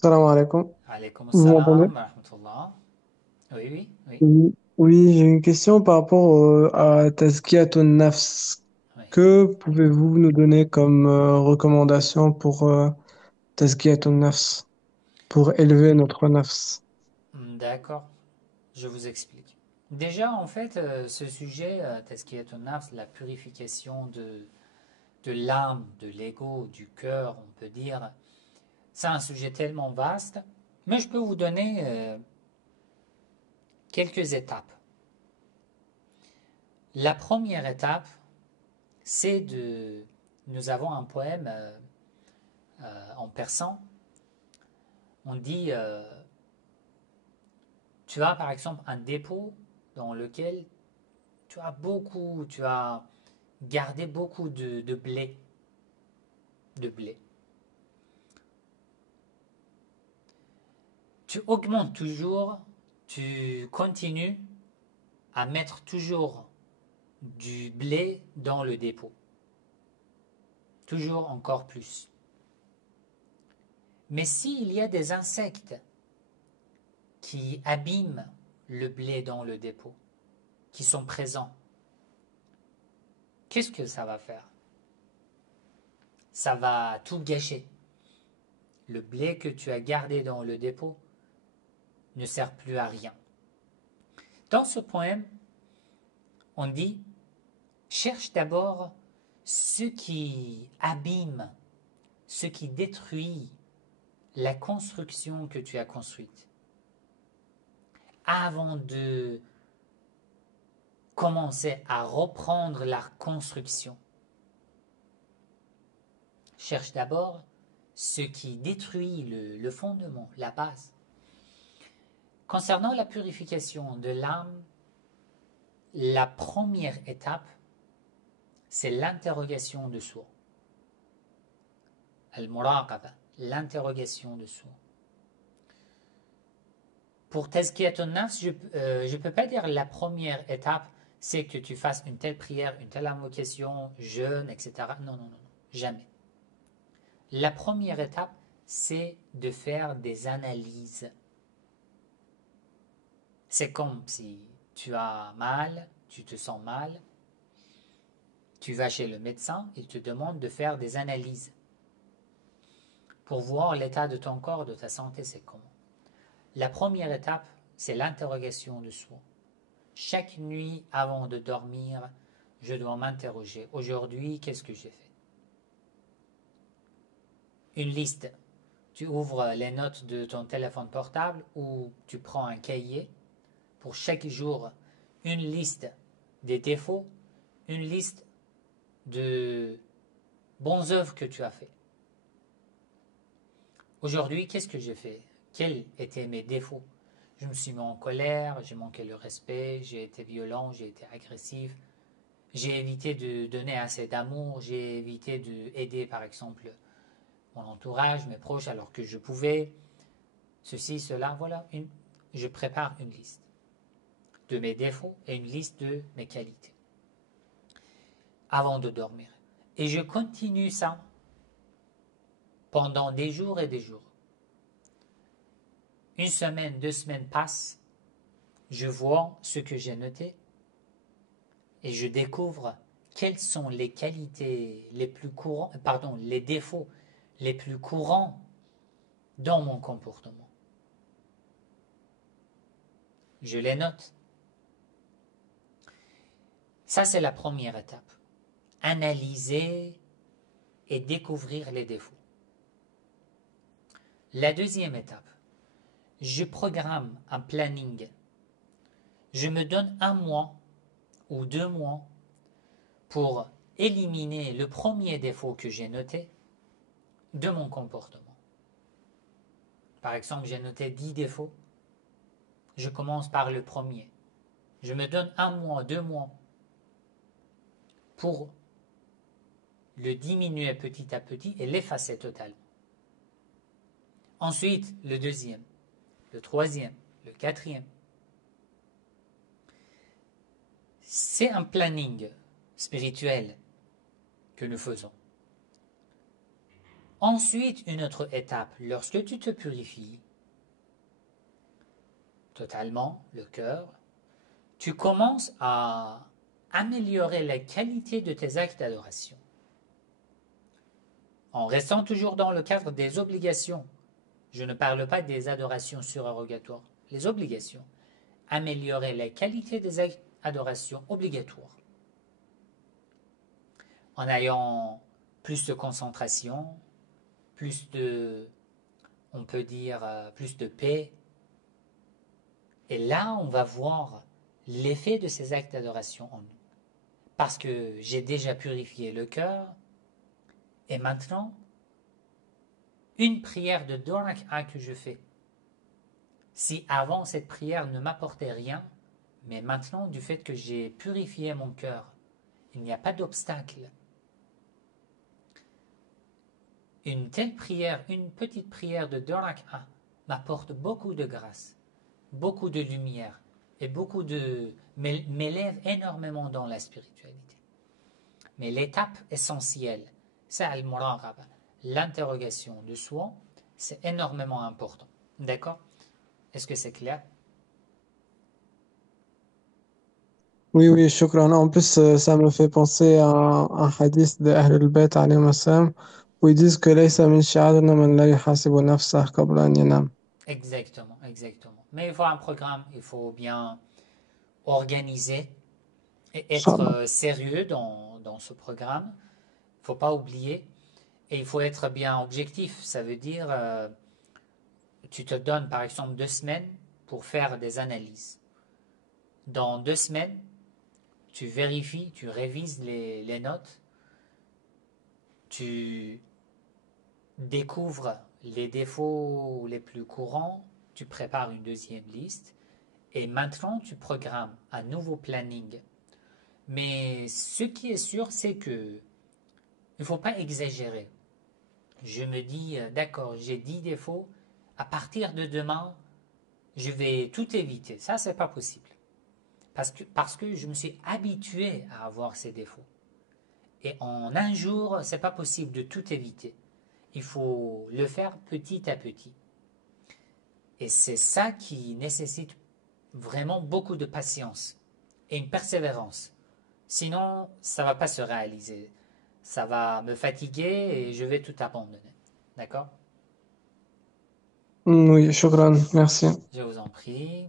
Salam alaikum. Alaykoum Vous m'entendez? salam wa rahmatullah. Oui, oui, oui, Oui, oui, j'ai une question par rapport à Tazkiyatun Nafs. oui. Que pouvez-vous nous donner comme recommandation pour Tazkiyatun Nafs, pour élever notre nafs? D'accord, je vous explique. Déjà, en fait, ce sujet, Tazkiyatun Nafs, la purification de l'âme, de l'ego, du cœur, on peut dire, c'est un sujet tellement vaste, mais je peux vous donner quelques étapes. La première étape, c'est de... Nous avons un poème en persan, on dit tu as par exemple un dépôt dans lequel tu as gardé beaucoup de blé, de blé. Tu augmentes toujours, tu continues à mettre toujours du blé dans le dépôt, toujours encore plus. Mais s'il y a des insectes qui abîment le blé dans le dépôt, qui sont présents, qu'est-ce que ça va faire? Ça va tout gâcher. Le blé que tu as gardé dans le dépôt ne sert plus à rien. Dans ce poème, on dit cherche d'abord ce qui abîme, ce qui détruit la construction que tu as construite. Avant de commencer à reprendre la construction, cherche d'abord ce qui détruit le fondement, la base. Concernant la purification de l'âme, la première étape, c'est l'interrogation de soi. Al-muraqaba, l'interrogation de soi. Pour tazkiyatun nafs, je ne peux pas dire la première étape, c'est que tu fasses une telle prière, une telle invocation, jeûne, etc. Non, non, non, non, jamais. La première étape, c'est de faire des analyses. C'est comme si tu as mal, tu te sens mal, tu vas chez le médecin, il te demande de faire des analyses pour voir l'état de ton corps, de ta santé, c'est comment. La première étape, c'est l'interrogation de soi. Chaque nuit, avant de dormir, je dois m'interroger. Aujourd'hui, qu'est-ce que j'ai fait? Une liste. Tu ouvres les notes de ton téléphone portable ou tu prends un cahier pour chaque jour une liste des défauts, une liste de bonnes œuvres que tu as fait. Aujourd'hui, qu'est-ce que j'ai fait? Quels étaient mes défauts? Je me suis mis en colère, j'ai manqué le respect, j'ai été violent, j'ai été agressif, j'ai évité de donner assez d'amour, j'ai évité d'aider par exemple mon entourage, mes proches alors que je pouvais, ceci, cela, voilà, je prépare une liste de mes défauts et une liste de mes qualités avant de dormir. Et je continue ça pendant des jours et des jours. Une semaine, 2 semaines passent, je vois ce que j'ai noté et je découvre quelles sont les qualités les plus courantes, pardon, les défauts les plus courants dans mon comportement. Je les note. Ça, c'est la première étape. Analyser et découvrir les défauts. La deuxième étape, je programme un planning. Je me donne 1 mois ou 2 mois pour éliminer le premier défaut que j'ai noté de mon comportement. Par exemple, j'ai noté 10 défauts. Je commence par le premier. Je me donne 1 mois, 2 mois pour le diminuer petit à petit et l'effacer totalement. Ensuite, le deuxième, le troisième, le quatrième. C'est un planning spirituel que nous faisons. Ensuite, une autre étape, lorsque tu te purifies totalement le cœur, tu commences à améliorer la qualité de tes actes d'adoration. En restant toujours dans le cadre des obligations. Je ne parle pas des adorations surérogatoires. Les obligations. Améliorer la qualité des actes d'adoration obligatoires. En ayant plus de concentration, plus de, on peut dire, plus de paix. Et là, on va voir l'effet de ces actes d'adoration en nous. Parce que j'ai déjà purifié le cœur, et maintenant, une prière de 2 rak'a que je fais, si avant cette prière ne m'apportait rien, mais maintenant, du fait que j'ai purifié mon cœur, il n'y a pas d'obstacle. Une telle prière, une petite prière de 2 rak'a, m'apporte beaucoup de grâce, beaucoup de lumière, et m'élève énormément dans la spiritualité. Mais l'étape essentielle, c'est al-muraqaba, l'interrogation de soi, c'est énormément important. D'accord? Est-ce que c'est clair? Oui, oui, shukran. En plus, ça me fait penser à un hadith de Ahl al-Bayt alayhim assalam, où ils disent que ليس من شعارنا من لا يحاسب نفسه قبل أن ينام. Exactement, exactement. Mais il faut un programme, il faut bien organiser et être Inch'Allah. sérieux dans ce programme. Il ne faut pas oublier. Et il faut être bien objectif. Ça veut dire, tu te donnes par exemple 2 semaines pour faire des analyses. Dans 2 semaines, tu vérifies, tu révises les notes, tu découvres les défauts les plus courants, tu prépares une deuxième liste et maintenant tu programmes un nouveau planning. Mais ce qui est sûr, c'est que il ne faut pas exagérer. Je me dis, d'accord, j'ai 10 défauts, à partir de demain, je vais tout éviter. Ça, c'est pas possible. Parce que je me suis habitué à avoir ces défauts. Et en un jour, c'est pas possible de tout éviter. Il faut le faire petit à petit. Et c'est ça qui nécessite vraiment beaucoup de patience et une persévérance. Sinon, ça va pas se réaliser. Ça va me fatiguer et je vais tout abandonner. D'accord? Oui, shukran. Merci. Je vous en prie.